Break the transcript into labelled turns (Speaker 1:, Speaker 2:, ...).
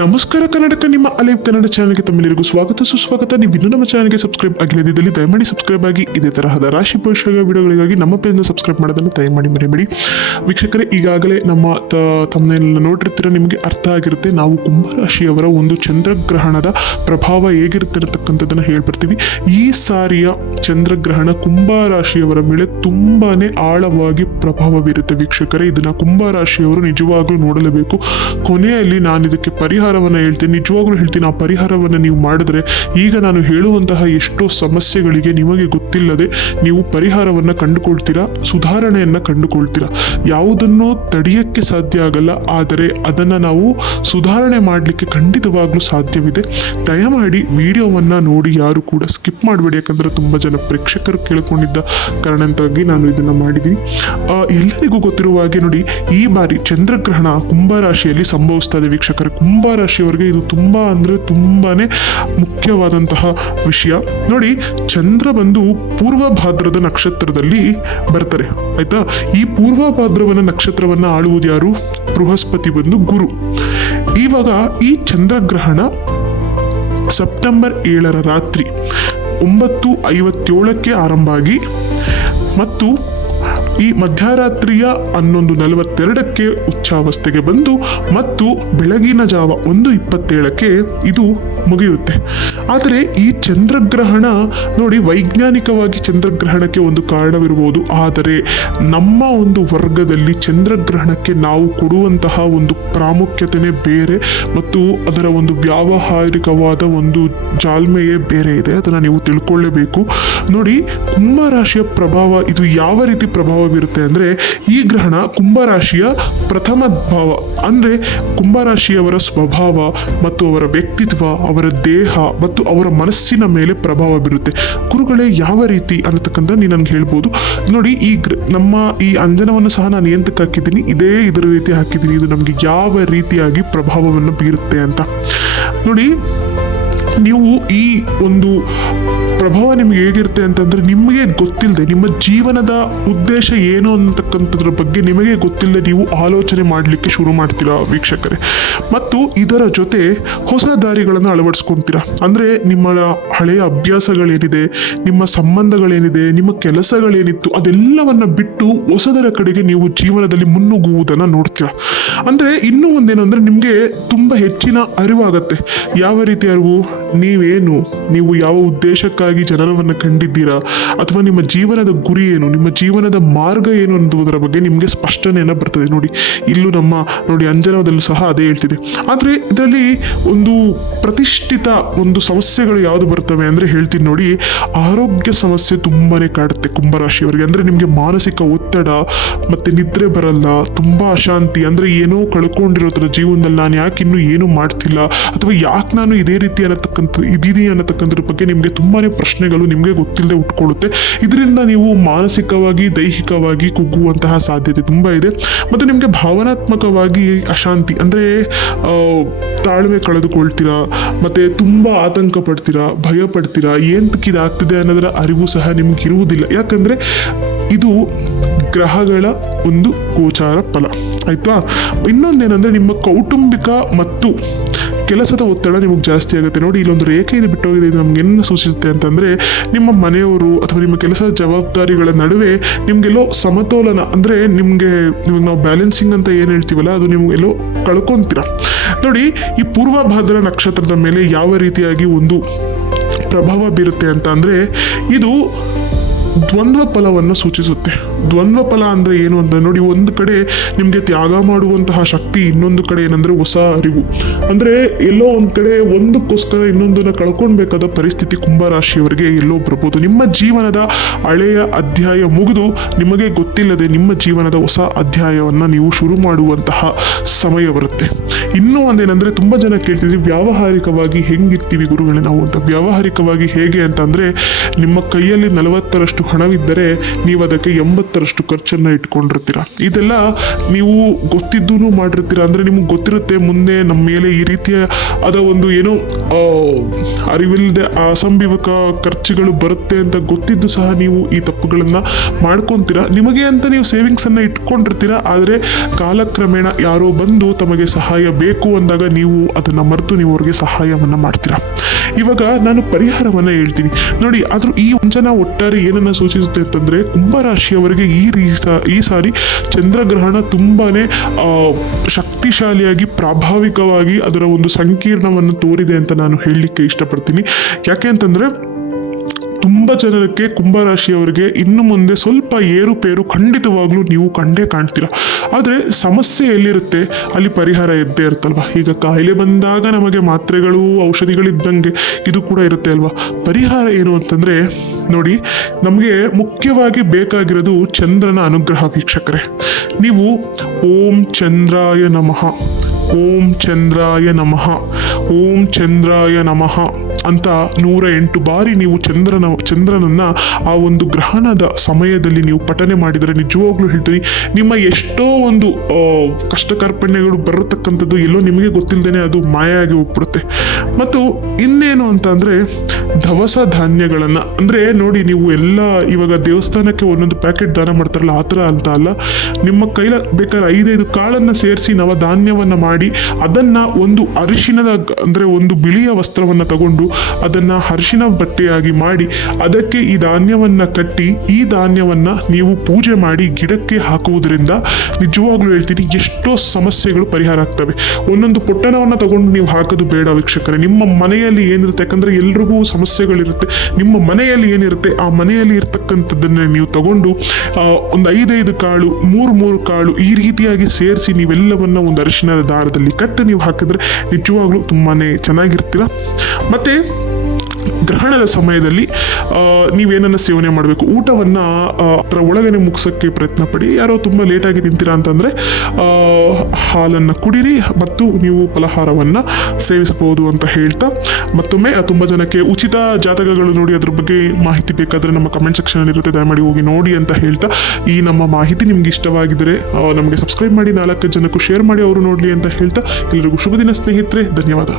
Speaker 1: ನಮಸ್ಕಾರ ಕರ್ನಾಟಕ ನಿಮ್ಮ ಅಲೈವ್ ಕನ್ನಡ ಚಾನಲ್ಗೆ ತಮ್ಮೆಲ್ಲರಿಗೂ ಸ್ವಾಗತ, ಸುಸ್ವಾಗತ. ನೀವು ಇನ್ನೂ ನಮ್ಮ ಚಾನಲ್ಗೆ ಸಬ್ಸ್ಕ್ರೈಬ್ ಆಗಿಲ್ಲದಿದ್ದಲ್ಲಿ ದಯಮಾಡಿ ಸಬ್ಸ್ಕ್ರೈಬ್ ಆಗಿ. ಇದೇ ತರಹದ ರಾಶಿ ಭವಿಷ್ಯಗಳ ವಿಡಿಯೋಗಳಿಗಾಗಿ ನಮ್ಮ ಪೇಜ್ನ ಸಬ್ಸ್ಕ್ರೈಬ್ ಮಾಡೋದನ್ನು ದಯಮಾಡಿ ಮರಿಬೇಡಿ. ವೀಕ್ಷಕರೇ, ಈಗಾಗಲೇ ನಮ್ಮ ತಮ್ಮನೆಲ್ಲ ನೋಡಿರ್ತೀರ, ನಿಮಗೆ ಅರ್ಥ ಆಗಿರುತ್ತೆ. ನಾವು ಕುಂಭರಾಶಿಯವರ ಒಂದು ಚಂದ್ರಗ್ರಹಣದ ಪ್ರಭಾವ ಹೇಗಿರುತ್ತೆ ಅನ್ನತಕ್ಕಂಥದ್ದನ್ನು ಈ ಸಾರಿಯ ಚಂದ್ರಗ್ರಹಣ ಕುಂಭರಾಶಿಯವರ ಮೇಲೆ ತುಂಬಾನೇ ಆಳವಾಗಿ ಪ್ರಭಾವ ಬೀರುತ್ತೆ ವೀಕ್ಷಕರೇ. ಇದನ್ನು ಕುಂಭರಾಶಿಯವರು ನಿಜವಾಗ್ಲೂ ನೋಡಲೇಬೇಕು. ಕೊನೆಯಲ್ಲಿ ನಾನು ಇದಕ್ಕೆ ಪರಿಹಾರವನ್ನು ಹೇಳ್ತೀನಿ, ನಿಜವಾಗ್ಲೂ ಹೇಳ್ತೀನಿ, ಆ ಪರಿಹಾರವನ್ನು ನೀವು ಮಾಡಿದ್ರೆ ಈಗ ನಾನು ಹೇಳುವಂತಹ ಎಷ್ಟೋ ಸಮಸ್ಯೆಗಳಿಗೆ ನಿಮಗೆ ಗೊತ್ತಿಲ್ಲದೆ ನೀವು ಪರಿಹಾರವನ್ನು ಕಂಡುಕೊಳ್ತೀರಾ, ಸುಧಾರಣೆಯನ್ನು ಕಂಡುಕೊಳ್ತೀರಾ? ಯಾವುದನ್ನು ತಡೆಯಕ್ಕೆ ಸಾಧ್ಯ ಆಗಲ್ಲ, ಆದರೆ ಅದನ್ನು ನಾವು ಸುಧಾರಣೆ ಮಾಡಲಿಕ್ಕೆ ಖಂಡಿತವಾಗ್ಲೂ ಸಾಧ್ಯವಿದೆ. ದಯಮಾಡಿ ವಿಡಿಯೋವನ್ನು ನೋಡಿ, ಯಾರು ಕೂಡ ಸ್ಕಿಪ್ ಮಾಡಬೇಡಿ, ಯಾಕಂದರೆ ತುಂಬ ಜನ ಪ್ರೇಕ್ಷಕರು ಕೇಳಿಕೊಂಡಿದ್ದ ಕಾರಣಕ್ಕಾಗಿ ನಾನು ಇದನ್ನು ಮಾಡಿದ್ದೀನಿ. ಎಲ್ಲರಿಗೂ ಗೊತ್ತಿರುವ ಹಾಗೆ ನೋಡಿ, ಈ ಬಾರಿ ಚಂದ್ರಗ್ರಹಣ ಕುಂಭರಾಶಿಯಲ್ಲಿ ವೀಕ್ಷಕರ. ವೀಕ್ಷಕರೇ ಕುಂಭರಾಶಿಯವರಿಗೆ ಇದು ತುಂಬ ಅಂದರೆ ತುಂಬಾನೇ ಮುಖ್ಯವಾದಂತಹ ವಿಷಯ. ನೋಡಿ, ಚಂದ್ರ ಬಂದು ಪೂರ್ವ ಭಾದ್ರದ ನಕ್ಷತ್ರದಲ್ಲಿ ಬರ್ತಾರೆ. ಆಯ್ತಾ? ಈ ಪೂರ್ವ ಭಾದ್ರವನ ನಕ್ಷತ್ರವನ್ನ ಆಳುವುದು ಯಾರು ಬೃಹಸ್ಪತಿ ಬಂದು ಗುರು. ಇವಾಗ ಈ ಚಂದ್ರಗ್ರಹಣ ಸೆಪ್ಟೆಂಬರ್ ಏಳರ ರಾತ್ರಿ ಒಂಬತ್ತು ಐವತ್ತೇಳಕ್ಕೆ ಆರಂಭ ಆಗಿ ಮತ್ತು ಈ ಮಧ್ಯರಾತ್ರಿಯ ಹನ್ನೊಂದು ನಲವತ್ತೆರಡಕ್ಕೆ ಉಚ್ಚಾವಸ್ಥೆಗೆ ಬಂದು ಮತ್ತು ಬೆಳಗಿನ ಜಾವ ಒಂದು ಇಪ್ಪತ್ತೇಳಕ್ಕೆ ಇದು ಮುಗಿಯುತ್ತೆ. ಆದರೆ ಈ ಚಂದ್ರಗ್ರಹಣ ನೋಡಿ ವೈಜ್ಞಾನಿಕವಾಗಿ ಚಂದ್ರಗ್ರಹಣಕ್ಕೆ ಒಂದು ಕಾರಣವಿರಬಹುದು ಆದರೆ ನಮ್ಮ ಒಂದು ವರ್ಗದಲ್ಲಿ ಚಂದ್ರಗ್ರಹಣಕ್ಕೆ ನಾವು ಕೊಡುವಂತಹ ಒಂದು ಪ್ರಾಮುಖ್ಯತೆನೇ ಬೇರೆ ಮತ್ತು ಅದರ ಒಂದು ವ್ಯಾವಹಾರಿಕವಾದ ಒಂದು ಜಾಲ್ಮೆಯೇ ಬೇರೆ ಇದೆ. ಅದನ್ನು ನೀವು ತಿಳ್ಕೊಳ್ಳೇಬೇಕು. ನೋಡಿ ಕುಂಭರಾಶಿಯ ಪ್ರಭಾವ ಇದು ಯಾವ ರೀತಿ ಪ್ರಭಾವ ಬೀರುತ್ತೆ ಅಂದರೆ ಈ ಗ್ರಹಣ ಕುಂಭರಾಶಿಯ ಪ್ರಥಮ ಭಾವ ಅಂದರೆ ಕುಂಭರಾಶಿಯವರ ಸ್ವಭಾವ ಮತ್ತು ಅವರ ವ್ಯಕ್ತಿತ್ವ ದೇಹ ಮತ್ತು ಅವರ ಮನಸ್ಸಿನ ಮೇಲೆ ಪ್ರಭಾವ ಬೀರುತ್ತೆ. ಗುರುಗಳೇ, ಯಾವ ರೀತಿ ಅನ್ನತಕ್ಕಂಥ ನೀನು ನನಗೆ ಹೇಳ್ಬೋದು. ನೋಡಿ, ಈ ನಮ್ಮ ಈ ಅಂಜನವನ್ನು ಸಹ ನಾನು ಎಂತಕ್ಕೆ ಹಾಕಿದ್ದೀನಿ? ಇದೇ ಇದರ ರೀತಿ ಹಾಕಿದ್ದೀನಿ. ಇದು ನಮಗೆ ಯಾವ ರೀತಿಯಾಗಿ ಪ್ರಭಾವವನ್ನು ಬೀರುತ್ತೆ ಅಂತ. ನೋಡಿ, ನೀವು ಈ ಒಂದು ಪ್ರಭಾವ ನಿಮ್ಗೆ ಹೇಗಿರುತ್ತೆ ಅಂತಂದ್ರೆ ನಿಮಗೆ ಗೊತ್ತಿಲ್ಲದೆ ನಿಮ್ಮ ಜೀವನದ ಉದ್ದೇಶ ಏನು ಅಂತಕ್ಕಂಥದ್ರ ಬಗ್ಗೆ ನಿಮಗೆ ಗೊತ್ತಿಲ್ಲದೆ ನೀವು ಆಲೋಚನೆ ಮಾಡಲಿಕ್ಕೆ ಶುರು ಮಾಡ್ತೀರಾ ವೀಕ್ಷಕರೇ. ಮತ್ತು ಇದರ ಜೊತೆ ಹೊಸ ದಾರಿಗಳನ್ನು ಅಳವಡಿಸ್ಕೊತೀರಾ. ಅಂದರೆ ನಿಮ್ಮ ಹಳೆಯ ಅಭ್ಯಾಸಗಳೇನಿದೆ, ನಿಮ್ಮ ಸಂಬಂಧಗಳೇನಿದೆ, ನಿಮ್ಮ ಕೆಲಸಗಳೇನಿತ್ತು ಅದೆಲ್ಲವನ್ನು ಬಿಟ್ಟು ಹೊಸದರ ಕಡೆಗೆ ನೀವು ಜೀವನದಲ್ಲಿ ಮುನ್ನುಗ್ಗುವುದನ್ನು ನೋಡ್ತೀರಾ. ಅಂದರೆ ಇನ್ನೂ ಒಂದೇನು ಅಂದರೆ ನಿಮಗೆ ತುಂಬ ಹೆಚ್ಚಿನ ಅರಿವಾಗತ್ತೆ. ಯಾವ ರೀತಿ ಅರಿವು? ನೀವೇನು? ನೀವು ಯಾವ ಉದ್ದೇಶಕ್ಕಾಗಿ ಜನನವನ್ನು ಕಂಡಿದ್ದೀರಾ? ಅಥವಾ ನಿಮ್ಮ ಜೀವನದ ಗುರಿ ಏನು? ನಿಮ್ಮ ಜೀವನದ ಮಾರ್ಗ ಏನು ಅನ್ನುವುದರ ಬಗ್ಗೆ ನಿಮಗೆ ಸ್ಪಷ್ಟನೆಯನ್ನು ಬರ್ತದೆ. ನೋಡಿ, ಇಲ್ಲೂ ನಮ್ಮ, ನೋಡಿ ಅಂಜನದಲ್ಲೂ ಸಹ ಅದೇ ಹೇಳ್ತಿದೆ. ಆದರೆ ಇದರಲ್ಲಿ ಒಂದು ಪ್ರತಿಷ್ಠಿತ ಒಂದು ಸಮಸ್ಯೆಗಳು ಯಾವುದು ಬರ್ತವೆ ಅಂದರೆ ಹೇಳ್ತೀನಿ ನೋಡಿ, ಆರೋಗ್ಯ ಸಮಸ್ಯೆ ತುಂಬಾನೇ ಕಾಡುತ್ತೆ ಕುಂಭರಾಶಿಯವರಿಗೆ. ಅಂದರೆ ನಿಮಗೆ ಮಾನಸಿಕ ಒತ್ತಡ, ಮತ್ತೆ ನಿದ್ರೆ ಬರಲ್ಲ, ತುಂಬ ಅಶಾಂತಿ, ಅಂದರೆ ಏನೋ ಕಳ್ಕೊಂಡಿರೋ ಥರ ಜೀವನದಲ್ಲಿ ನಾನು ಯಾಕೆ ಇನ್ನೂ ಏನು ಮಾಡ್ತಿಲ್ಲ? ಅಥವಾ ಯಾಕೆ ನಾನು ಇದೇ ರೀತಿ ಅನ್ನತಕ್ಕಂಥ ಇದ್ದೀನಿ ಅನ್ನತಕ್ಕಂಥದ್ರ ಬಗ್ಗೆ ನಿಮಗೆ ತುಂಬಾ ಪ್ರಶ್ನೆಗಳು ನಿಮಗೆ ಗೊತ್ತಿಲ್ಲದೆ ಉಟ್ಕೊಳ್ಳುತ್ತೆ. ಇದರಿಂದ ನೀವು ಮಾನಸಿಕವಾಗಿ, ದೈಹಿಕವಾಗಿ ಕುಗ್ಗುವಂತಹ ಸಾಧ್ಯತೆ ತುಂಬ ಇದೆ. ಮತ್ತು ನಿಮಗೆ ಭಾವನಾತ್ಮಕವಾಗಿ ಅಶಾಂತಿ, ಅಂದರೆ ತಾಳ್ಮೆ ಕಳೆದುಕೊಳ್ತೀರಾ? ಮತ್ತು ತುಂಬ ಆತಂಕ ಪಡ್ತೀರಾ? ಭಯ ಪಡ್ತೀರಾ? ಏನು ಇದಾಗ್ತಿದೆ ಅನ್ನೋದರ ಅರಿವು ಸಹ ನಿಮ್ಗೆ ಇರುವುದಿಲ್ಲ. ಯಾಕಂದರೆ ಇದು ಗ್ರಹಗಳ ಒಂದು ಗೋಚಾರ ಫಲ. ಆಯ್ತಾ? ಇನ್ನೊಂದೇನೆಂದರೆ ನಿಮ್ಮ ಕೌಟುಂಬಿಕ ಮತ್ತು ಕೆಲಸದ ಒತ್ತಡ ನಿಮಗೆ ಜಾಸ್ತಿ ಆಗುತ್ತೆ. ನೋಡಿ, ಇಲ್ಲೊಂದು ರೇಖೆಯಲ್ಲಿ ಬಿಟ್ಟೋಗಿದೆ. ಇದು ನಮ್ಗೆ ಏನು ಸೂಚಿಸುತ್ತೆ ಅಂತಂದರೆ, ನಿಮ್ಮ ಮನೆಯವರು ಅಥವಾ ನಿಮ್ಮ ಕೆಲಸದ ಜವಾಬ್ದಾರಿಗಳ ನಡುವೆ ನಿಮಗೆಲ್ಲೋ ಸಮತೋಲನ, ಅಂದರೆ ನಿಮಗೆ ಇವಾಗ ನಾವು ಬ್ಯಾಲೆನ್ಸಿಂಗ್ ಅಂತ ಏನು ಹೇಳ್ತೀವಲ್ಲ, ಅದು ನಿಮಗೆಲ್ಲೋ ಕಳ್ಕೊಂತೀರ. ನೋಡಿ, ಈ ಪೂರ್ವಭಾದ್ರ ನಕ್ಷತ್ರದ ಮೇಲೆ ಯಾವ ರೀತಿಯಾಗಿ ಒಂದು ಪ್ರಭಾವ ಬೀರುತ್ತೆ ಅಂತ ಅಂದರೆ, ಇದು ದ್ವಂದ್ವ ಫಲವನ್ನು ಸೂಚಿಸುತ್ತೆ. ದ್ವಂದ್ವ ಫಲ ಅಂದರೆ ಏನು ಅಂತ ನೋಡಿ, ಒಂದು ಕಡೆ ನಿಮಗೆ ತ್ಯಾಗ ಮಾಡುವಂತಹ ಶಕ್ತಿ, ಇನ್ನೊಂದು ಕಡೆ ಏನಂದರೆ ಹೊಸ ಅರಿವು. ಅಂದರೆ ಎಲ್ಲೋ ಒಂದು ಕಡೆ ಒಂದಕ್ಕೋಸ್ಕರ ಇನ್ನೊಂದನ್ನು ಕಳ್ಕೊಳ್ಬೇಕಾದ ಪರಿಸ್ಥಿತಿ ಕುಂಭರಾಶಿಯವರಿಗೆ ಎಲ್ಲೋ ಬರ್ಬೋದು. ನಿಮ್ಮ ಜೀವನದ ಹಳೆಯ ಅಧ್ಯಾಯ ಮುಗಿದು ನಿಮಗೆ ಗೊತ್ತಿಲ್ಲದೆ ನಿಮ್ಮ ಜೀವನದ ಹೊಸ ಅಧ್ಯಾಯವನ್ನು ನೀವು ಶುರು ಮಾಡುವಂತಹ ಸಮಯ ಬರುತ್ತೆ. ಇನ್ನೂ ಒಂದೇನೆಂದರೆ, ತುಂಬ ಜನ ಕೇಳ್ತಿದ್ರಿ, ವ್ಯಾವಹಾರಿಕವಾಗಿ ಹೆಂಗಿರ್ತೀವಿ ಗುರುಗಳೇ ನಾವು ಅಂತ. ವ್ಯಾವಹಾರಿಕವಾಗಿ ಹೇಗೆ ಅಂತಂದರೆ ನಿಮ್ಮ ಕೈಯಲ್ಲಿ ನಲವತ್ತರಷ್ಟು ಹಣವಿದ್ದರೆ ನೀವು ಅದಕ್ಕೆ ಎಂಬತ್ತರಷ್ಟು ಖರ್ಚನ್ನು ಇಟ್ಕೊಂಡಿರ್ತೀರ. ಇದೆಲ್ಲ ನೀವು ಗೊತ್ತಿದ್ದೂ ಮಾಡಿರ್ತೀರ. ಅಂದರೆ ನಿಮಗೆ ಗೊತ್ತಿರುತ್ತೆ ಮುಂದೆ ನಮ್ಮ ಮೇಲೆ ಈ ರೀತಿಯ ಅದ ಒಂದು ಏನು ಅರಿವಿಲ್ಲದೆ ಅಸಂಭಿವಕ ಖರ್ಚುಗಳು ಬರುತ್ತೆ ಅಂತ ಗೊತ್ತಿದ್ದು ಸಹ ನೀವು ಈ ತಪ್ಪುಗಳನ್ನು ಮಾಡ್ಕೊತೀರಾ. ನಿಮಗೆ ಅಂತ ನೀವು ಸೇವಿಂಗ್ಸನ್ನು ಇಟ್ಕೊಂಡಿರ್ತೀರ. ಆದರೆ ಕಾಲಕ್ರಮೇಣ ಯಾರೋ ಬಂದು ತಮಗೆ ಸಹಾಯ ಬೇಕು ಅಂದಾಗ ನೀವು ಅದನ್ನು ಮರೆತು ನೀವು ಅವ್ರಿಗೆ ಸಹಾಯವನ್ನು ಮಾಡ್ತೀರಾ. ಇವಾಗ ನಾನು ಪರಿಹಾರವನ್ನು ಹೇಳ್ತೀನಿ. ನೋಡಿ, ಆದರೂ ಈ ವಂಚನ ಒಟ್ಟಾರೆ ಏನನ್ನ ಸೂಚಿಸುತ್ತೆ ಅಂತಂದರೆ ಕುಂಭರಾಶಿಯವರಿಗೆ ಈ ರೀ- ಈ ಸಾರಿ ಚಂದ್ರಗ್ರಹಣ ತುಂಬಾನೇ ಆ, ಶಕ್ತಿಶಾಲಿಯಾಗಿ ಪ್ರಾಭಾವಿಕವಾಗಿ ಅದರ ಒಂದು ಸಂಕೀರ್ಣವನ್ನು ತೋರಿದೆ ಅಂತ ನಾನು ಹೇಳಲಿಕ್ಕೆ ಇಷ್ಟಪಡ್ತೀನಿ. ಯಾಕೆ ಅಂತಂದರೆ ತುಂಬ ಜನಕ್ಕೆ ಕುಂಭರಾಶಿಯವರಿಗೆ ಇನ್ನು ಮುಂದೆ ಸ್ವಲ್ಪ ಏರುಪೇರು ಖಂಡಿತವಾಗ್ಲೂ ನೀವು ಕಂಡೇ ಕಾಣ್ತೀರಾ. ಆದರೆ ಸಮಸ್ಯೆ ಎಲ್ಲಿರುತ್ತೆ? ಅಲ್ಲಿ ಪರಿಹಾರ ಇದ್ದೇ ಇರುತ್ತಲ್ವ? ಈಗ ಕಾಯಿಲೆ ಬಂದಾಗ ನಮಗೆ ಮಾತ್ರೆಗಳು ಔಷಧಿಗಳಿದ್ದಂಗೆ ಇದು ಕೂಡ ಇರುತ್ತೆ ಅಲ್ವಾ? ಪರಿಹಾರ ಏನು ಅಂತಂದರೆ ನೋಡಿ, ನಮಗೆ ಮುಖ್ಯವಾಗಿ ಬೇಕಾಗಿರೋದು ಚಂದ್ರನ ಅನುಗ್ರಹ ವೀಕ್ಷಕರೇ. ನೀವು ಓಂ ಚಂದ್ರಾಯ ನಮಃ, ಓಂ ಚಂದ್ರಾಯ ನಮಃ, ಓಂ ಚಂದ್ರಾಯ ನಮಃ. ಅಂತ ನೂರ ಎಂಟು ಬಾರಿ ನೀವು ಚಂದ್ರನ, ಚಂದ್ರನನ್ನ ಆ ಒಂದು ಗ್ರಹಣದ ಸಮಯದಲ್ಲಿ ನೀವು ಪಠನೆ ಮಾಡಿದರೆ ನಿಜವಾಗ್ಲೂ ಹೇಳ್ತೀನಿ. ನಿಮ್ಮ ಎಷ್ಟೋ ಒಂದು ಕಷ್ಟಕರ್ಪಣ್ಯಗಳು ಕಷ್ಟ ಕಾರ್ಪಣ್ಯಗಳು ಬರತಕ್ಕಂಥದ್ದು ಎಲ್ಲೋ ನಿಮಗೆ ಗೊತ್ತಿಲ್ಲದೇನೆ ಅದು ಮಾಯ ಆಗಿ ಹೋಗ್ಬಿಡುತ್ತೆ. ಮತ್ತು ಇನ್ನೇನು ಅಂತ ಅಂದರೆ ದವಸ ಧಾನ್ಯಗಳನ್ನು, ಅಂದರೆ ನೋಡಿ ನೀವು ಎಲ್ಲ ಇವಾಗ ದೇವಸ್ಥಾನಕ್ಕೆ ಒಂದೊಂದು ಪ್ಯಾಕೆಟ್ ದಾನ ಮಾಡ್ತಾರಲ್ಲ, ಆ ಥರ ಅಂತ ಅಲ್ಲ. ನಿಮ್ಮ ಕೈಲ ಬೇಕಾದ್ರೆ ಐದೈದು ಕಾಳನ್ನು ಸೇರಿಸಿ ನವಧಾನ್ಯವನ್ನು ಮಾಡಿ, ಅದನ್ನು ಒಂದು ಅರಿಶಿಣದ ಅಂದರೆ ಒಂದು ಬಿಳಿಯ ವಸ್ತ್ರವನ್ನು ತಗೊಂಡು ಅದನ್ನು ಅರಿಶಿಣ ಬಟ್ಟೆಯಾಗಿ ಮಾಡಿ ಅದಕ್ಕೆ ಈ ಧಾನ್ಯವನ್ನು ಕಟ್ಟಿ ಈ ಧಾನ್ಯವನ್ನು ನೀವು ಪೂಜೆ ಮಾಡಿ ಗಿಡಕ್ಕೆ ಹಾಕುವುದರಿಂದ ನಿಜವಾಗ್ಲೂ ಹೇಳ್ತೀನಿ ಎಷ್ಟೋ ಸಮಸ್ಯೆಗಳು ಪರಿಹಾರ ಆಗ್ತವೆ. ಒಂದೊಂದು ಪೊಟ್ಟಣವನ್ನು ತಗೊಂಡು ನೀವು ಹಾಕೋದು ಬೇಡ ವೀಕ್ಷಕರೇ. ನಿಮ್ಮ ಮನೆಯಲ್ಲಿ ಏನಿರುತ್ತೆ ಯಾಕಂದರೆ ಎಲ್ರಿಗೂ ಸಮಸ್ಯೆಗಳಿರುತ್ತೆ. ನಿಮ್ಮ ಮನೆಯಲ್ಲಿ ಏನಿರುತ್ತೆ ಆ ಮನೆಯಲ್ಲಿ ಇರ್ತಕ್ಕಂಥದ್ದನ್ನೇ ನೀವು ತಗೊಂಡು ಒಂದು ಐದೈದು ಕಾಳು, ಮೂರು ಮೂರು ಕಾಳು ಈ ರೀತಿಯಾಗಿ ಸೇರಿಸಿ ನೀವೆಲ್ಲವನ್ನ ಒಂದು ಅರಿಶಿಣದ ದಾರದಲ್ಲಿ ಕಟ್ಟು ನೀವು ಹಾಕಿದ್ರೆ ನಿಜವಾಗ್ಲೂ ತುಂಬಾ ಚೆನ್ನಾಗಿರ್ತೀರ. ಮತ್ತು ಗ್ರಹಣದ ಸಮಯದಲ್ಲಿ ನೀವೇನನ್ನ ಸೇವನೆ ಮಾಡಬೇಕು? ಊಟವನ್ನು ಅದರ ಒಳಗನೆ ಮುಗಿಸೋಕ್ಕೆ ಪ್ರಯತ್ನ ಪಡಿ. ಯಾರೋ ತುಂಬ ಲೇಟಾಗಿ ತಿಂತೀರಾ ಅಂತಂದರೆ ಹಾಲನ್ನು ಕುಡಿರಿ, ಮತ್ತು ನೀವು ಫಲಹಾರವನ್ನು ಸೇವಿಸಬಹುದು ಅಂತ ಹೇಳ್ತಾ, ಮತ್ತೊಮ್ಮೆ ತುಂಬ ಜನಕ್ಕೆ ಉಚಿತ ಜಾತಕಗಳು ನೋಡಿ ಅದ್ರ ಬಗ್ಗೆ ಮಾಹಿತಿ ಬೇಕಾದರೆ ನಮ್ಮ ಕಮೆಂಟ್ ಸೆಕ್ಷನ್ ಇರುತ್ತೆ. ದಯಮಾಡಿ ಹೋಗಿ ನೋಡಿ ಅಂತ ಹೇಳ್ತಾ, ಈ ನಮ್ಮ ಮಾಹಿತಿ ನಿಮ್ಗೆ ಇಷ್ಟವಾಗಿದ್ದರೆ ನಮಗೆ ಸಬ್ಸ್ಕ್ರೈಬ್ ಮಾಡಿ ನಾಲ್ಕು ಜನಕ್ಕೂ ಶೇರ್ ಮಾಡಿ, ಅವರು ನೋಡಲಿ ಅಂತ ಹೇಳ್ತಾ ಎಲ್ಲರಿಗೂ ಶುಭ ದಿನ ಸ್ನೇಹಿತರೆ, ಧನ್ಯವಾದ.